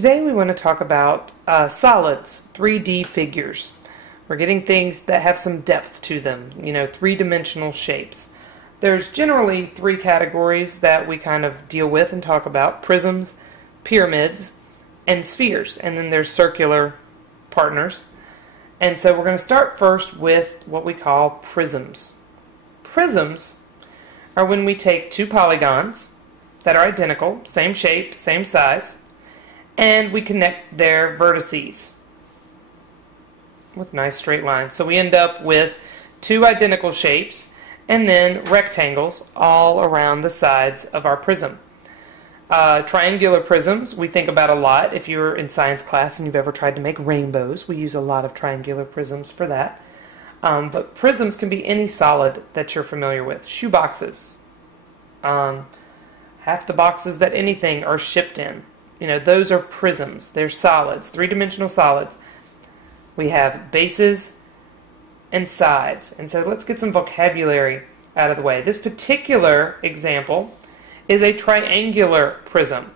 Today we want to talk about solids, 3D figures. We're getting things that have some depth to them, three-dimensional shapes. There's generally three categories that we kind of deal with and talk about: prisms, pyramids, and spheres. And then there's circular partners. And so we're going to start first with what we call prisms. Prisms are when we take two polygons that are identical, same shape, same size, and we connect their vertices with nice straight lines. So we end up with two identical shapes and then rectangles all around the sides of our prism. Triangular prisms we think about a lot. If you're in science class and you've ever tried to make rainbows, we use a lot of triangular prisms for that. But prisms can be any solid that you're familiar with. Shoe boxes. Half the boxes that anything are shipped in. Those are prisms. They're solids, three-dimensional solids. We have bases and sides. And so let's get some vocabulary out of the way. This particular example is a triangular prism.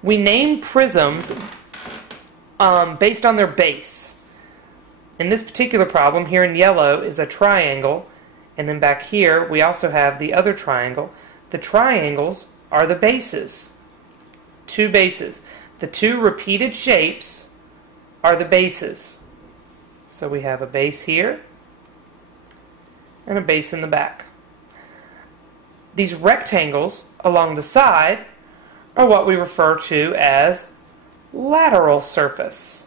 We name prisms based on their base. In this particular problem, here in yellow is a triangle, and then back here we also have the other triangle. The triangles are the bases. Two bases. The two repeated shapes are the bases. So we have a base here and a base in the back. These rectangles along the side are what we refer to as lateral surface.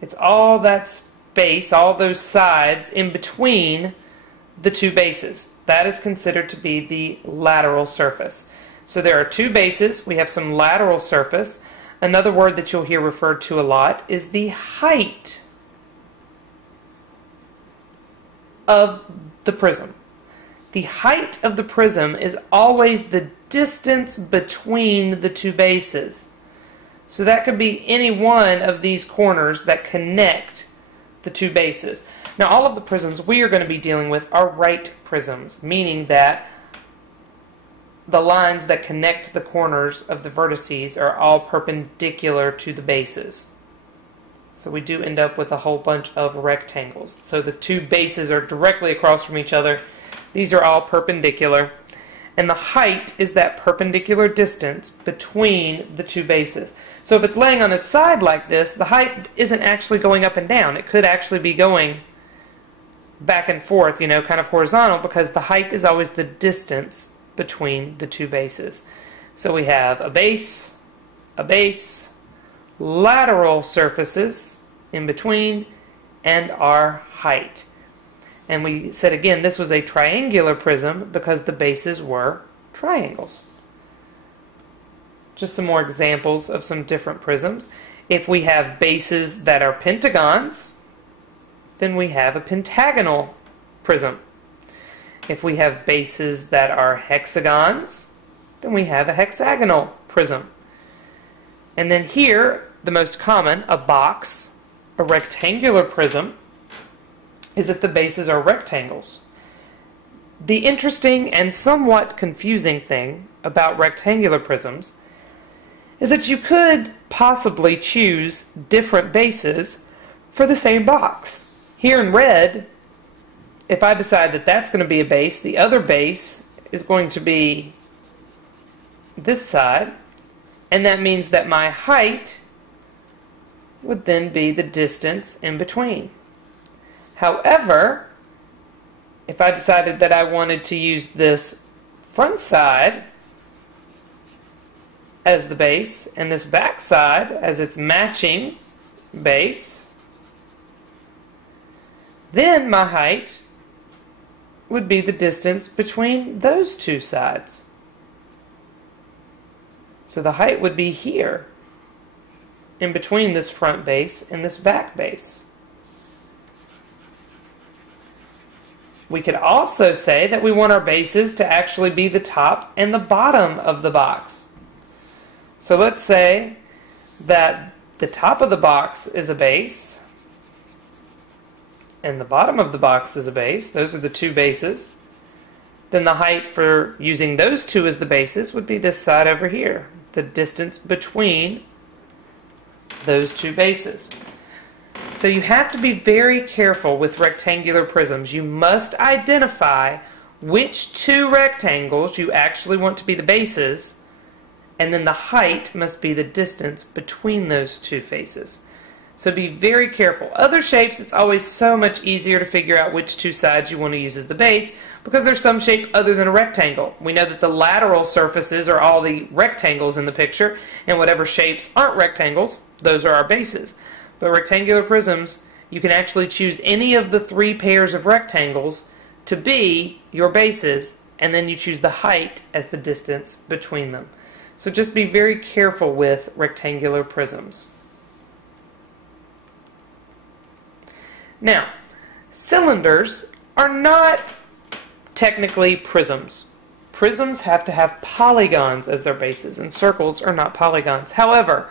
It's all that space, all those sides in between the two bases. That is considered to be the lateral surface. So there are two bases. We have some lateral surface. Another word that you'll hear referred to a lot is the height of the prism. The height of the prism is always the distance between the two bases. So that could be any one of these corners that connect the two bases. Now, all of the prisms we are going to be dealing with are right prisms, meaning that the lines that connect the corners of the vertices are all perpendicular to the bases. So we do end up with a whole bunch of rectangles. So the two bases are directly across from each other. These are all perpendicular. And the height is that perpendicular distance between the two bases. So if it's laying on its side like this, the height isn't actually going up and down. It could actually be going back and forth, kind of horizontal, because the height is always the distance between the two bases. So we have a base, lateral surfaces in between, and our height. And we said again, this was a triangular prism because the bases were triangles. Just some more examples of some different prisms. If we have bases that are pentagons, then we have a pentagonal prism. If we have bases that are hexagons, then we have a hexagonal prism. And then here, the most common, a box, a rectangular prism, is if the bases are rectangles. The interesting and somewhat confusing thing about rectangular prisms is that you could possibly choose different bases for the same box. Here in red, if I decide that that's going to be a base, the other base is going to be this side, and that means that my height would then be the distance in between. However, if I decided that I wanted to use this front side as the base and this back side as its matching base, then my height would be the distance between those two sides. So the height would be here, in between this front base and this back base. We could also say that we want our bases to actually be the top and the bottom of the box. So let's say that the top of the box is a base, and the bottom of the box is a base. Those are the two bases. then the height for using those two as the bases would be this side over here, the distance between those two bases. So you have to be very careful with rectangular prisms. You must identify which two rectangles you actually want to be the bases, and then the height must be the distance between those two faces. So be very careful. Other shapes, it's always so much easier to figure out which two sides you want to use as the base, because there's some shape other than a rectangle. We know that the lateral surfaces are all the rectangles in the picture, and whatever shapes aren't rectangles, those are our bases. But rectangular prisms, you can actually choose any of the three pairs of rectangles to be your bases, and then you choose the height as the distance between them. So just be very careful with rectangular prisms. Now, cylinders are not technically prisms. Prisms have to have polygons as their bases, and circles are not polygons. However,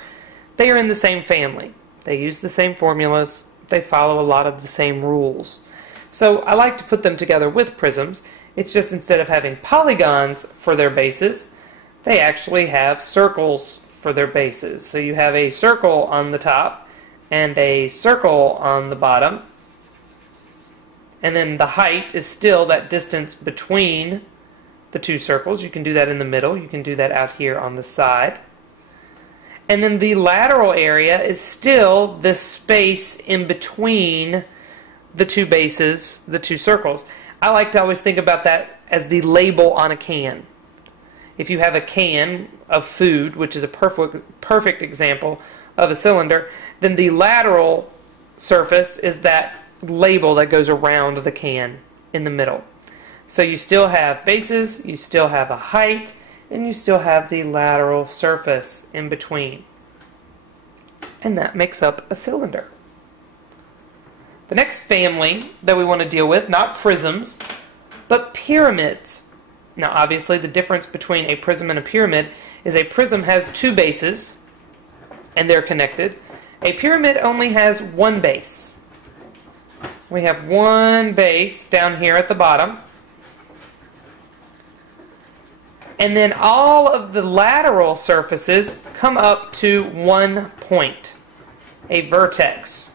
they are in the same family. They use the same formulas. They follow a lot of the same rules. So I like to put them together with prisms. It's just instead of having polygons for their bases, they actually have circles for their bases. So you have a circle on the top and a circle on the bottom. And then the height is still that distance between the two circles. You can do that in the middle. You can do that out here on the side. And then the lateral area is still the space in between the two bases, the two circles. I like to always think about that as the label on a can. If you have a can of food, which is a perfect example of a cylinder, then the lateral surface is that label that goes around the can in the middle. So you still have bases, you still have a height, and you still have the lateral surface in between. And that makes up a cylinder. The next family that we want to deal with, not prisms, but pyramids. Now obviously the difference between a prism and a pyramid is a prism has two bases, and they're connected. A pyramid only has one base. We have one base down here at the bottom. And then all of the lateral surfaces come up to one point, a vertex.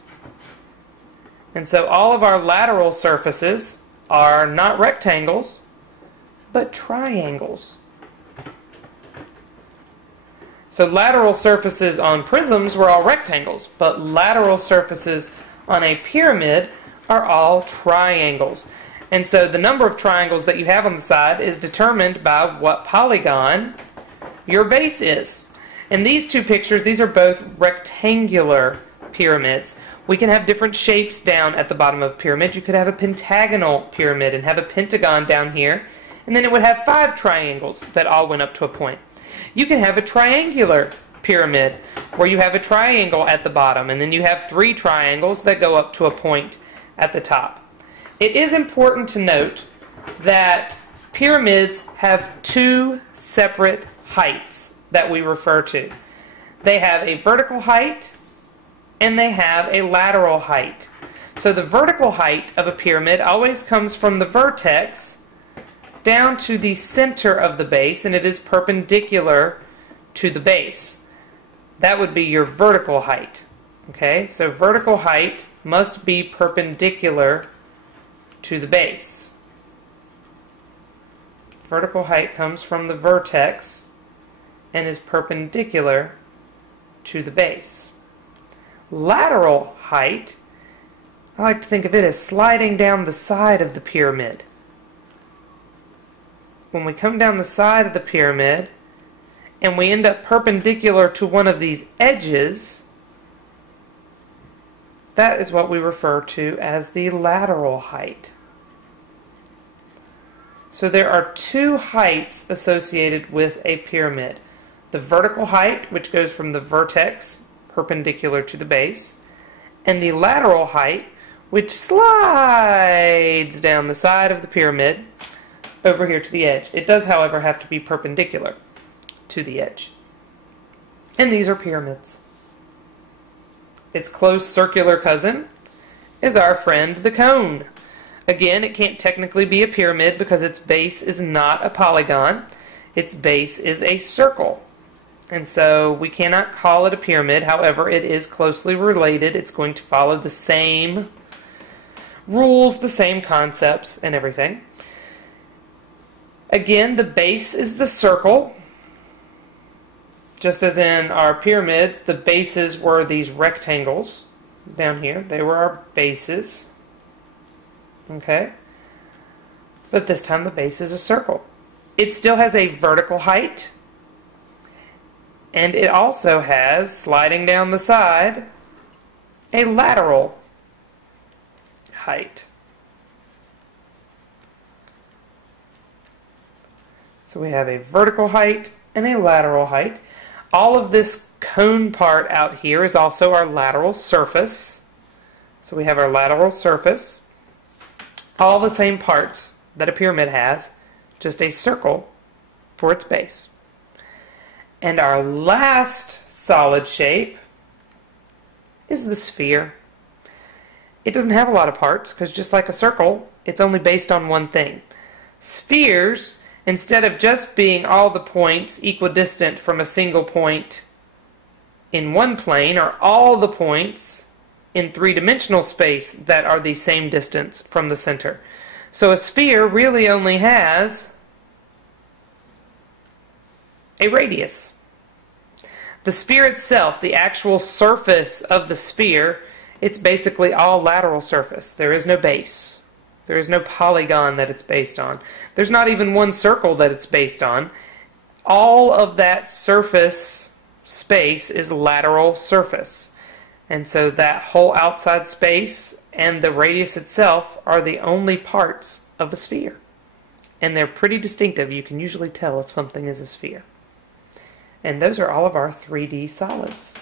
And so all of our lateral surfaces are not rectangles, but triangles. So lateral surfaces on prisms were all rectangles, but lateral surfaces on a pyramid are all triangles. And so the number of triangles that you have on the side is determined by what polygon your base is. In these two pictures, these are both rectangular pyramids. We can have different shapes down at the bottom of a pyramid. You could have a pentagonal pyramid and have a pentagon down here, and then it would have 5 triangles that all went up to a point. You can have a triangular pyramid where you have a triangle at the bottom, and then you have 3 triangles that go up to a point at the top. It is important to note that pyramids have 2 separate heights that we refer to. They have a vertical height and they have a lateral height. So the vertical height of a pyramid always comes from the vertex down to the center of the base, and it is perpendicular to the base. That would be your vertical height. Okay, so vertical height must be perpendicular to the base. Vertical height comes from the vertex and is perpendicular to the base. Lateral height, I like to think of it as sliding down the side of the pyramid. When we come down the side of the pyramid and we end up perpendicular to one of these edges, that is what we refer to as the lateral height. So there are 2 heights associated with a pyramid. The vertical height, which goes from the vertex perpendicular to the base, and the lateral height, which slides down the side of the pyramid over here to the edge. It does, however, have to be perpendicular to the edge. And these are pyramids. Its close circular cousin is our friend the cone. Again, it can't technically be a pyramid because its base is not a polygon. Its base is a circle. And so we cannot call it a pyramid. However, it is closely related. It's going to follow the same rules, the same concepts, and everything. Again, the base is the circle. Just as in our pyramids, the bases were these rectangles down here. They were our bases. Okay? But this time the base is a circle. It still has a vertical height. And it also has, sliding down the side, a lateral height. So we have a vertical height and a lateral height. All of this cone part out here is also our lateral surface. So we have our lateral surface. All the same parts that a pyramid has, just a circle for its base. And our last solid shape is the sphere. It doesn't have a lot of parts because just like a circle, it's only based on one thing. Spheres, instead of just being all the points equidistant from a single point in one plane, are all the points in three-dimensional space that are the same distance from the center. So a sphere really only has a radius. The sphere itself, the actual surface of the sphere, it's basically all lateral surface. There is no base. There is no polygon that it's based on. There's not even one circle that it's based on. All of that surface space is lateral surface. And so that whole outside space and the radius itself are the only parts of a sphere. And they're pretty distinctive. You can usually tell if something is a sphere. And those are all of our 3D solids.